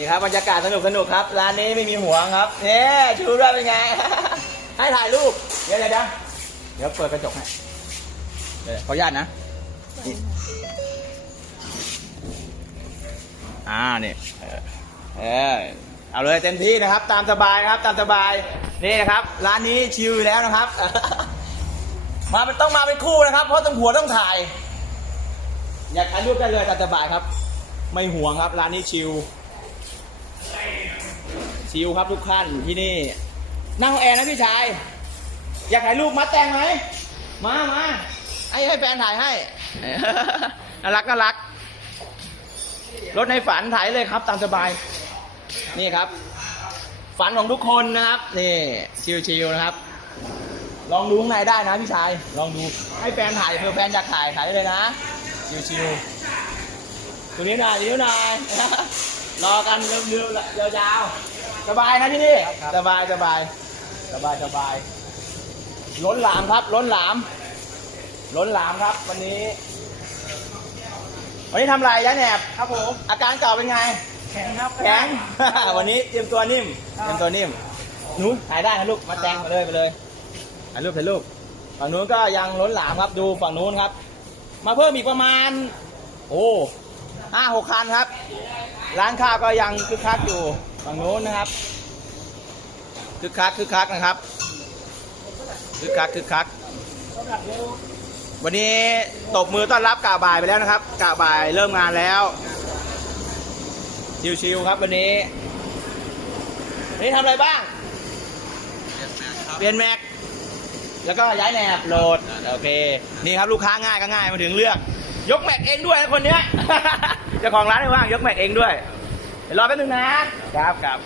นี่ครับบรรยากาศสนุกสนุกครับ ร้านนี้ไม่มีหัวครับเนี่ยชูด้วยเป็นไง ให้ถ่ายรูป เดี๋ยวเดี๋ยวเดี๋ยวเดี๋ยวเปิดกระจกให้เดี๋ยวขออนุญาตนะ อ่านี่เออเออเอาเลยเต็มที่นะครับ ตามสบายนะครับ ตามสบายนี่นะครับ ร้านนี้ชิลอยู่แล้วนะครับ มาเป็นต้องมาเป็นคู่นะครับ เพราะต้องหัวต้องถ่าย อยากถ่ายรูปได้เลยตามสบายครับ ไม่ห่วงครับ ร้านนี้ชิล ชิลครับทุกท่านที่นี่ นั่งห้องแอร์นะพี่ชาย อยากถ่ายรูปมัดแตงไหม มามาให้ให้แฟนถ่ายให้ น่ารักน่ารัก รถในฝันถ่ายเลยครับตามสบาย นี่ครับ ฝันของทุกคนนะครับ นี่ชิลๆนะครับ ลองดูข้างในได้นะพี่ชาย ลองดู ให้แฟนถ่ายเผื่อแฟนอยากถ่ายถ่ายได้เลยนะ ชิวๆตรงนี้หน่อยนิ้วหน่อยรอกันเร็วๆยาวๆ สบายนะที่นี่ สบายสบาย สบายสบาย ล้นหลามครับ ล้นหลาม ล้นหลามครับ วันนี้ วันนี้ทำอะไรยะแหนบครับผม อาการเก่าเป็นไง แข็งครับ แข็ง วันนี้เตรียมตัวนิ่มครับเตรียมตัวนิ่มหนูถ่ายได้นะลูก มาแตงมาเลยไปเลยถ่ายรูปถ่ายรูป ฝั่งนู้นก็ยังล้นหลามครับ ดูฝั่งนู้นครับ มาเพิ่มอีกประมาณ โอ้ห้าหกคันครับ ร้านข้าวก็ยังคึกคักอยู่ ฝั่งนู้นนะครับคึกคักคึกคักนะครับคึกคักคึกคัก วันนี้ตบมือต้อนรับกะบ่ายไปแล้วนะครับกะบ่ายเริ่มงานแล้ว ชิวๆครับวันนี้วันนี้ทำอะไรบ้าง เปลี่ยนแม็ก แล้วก็ย้ายแหนบโหลด โอเค นี่ครับลูกค้าง่ายก็ง่ายมาถึงเลือกยกแม็กเองด้วยนะคนเนี้ยเจ้าของร้านไม่ว่างยกแม็กเองด้วย เดี๋ยวรอแป๊บนึงนะครับครับ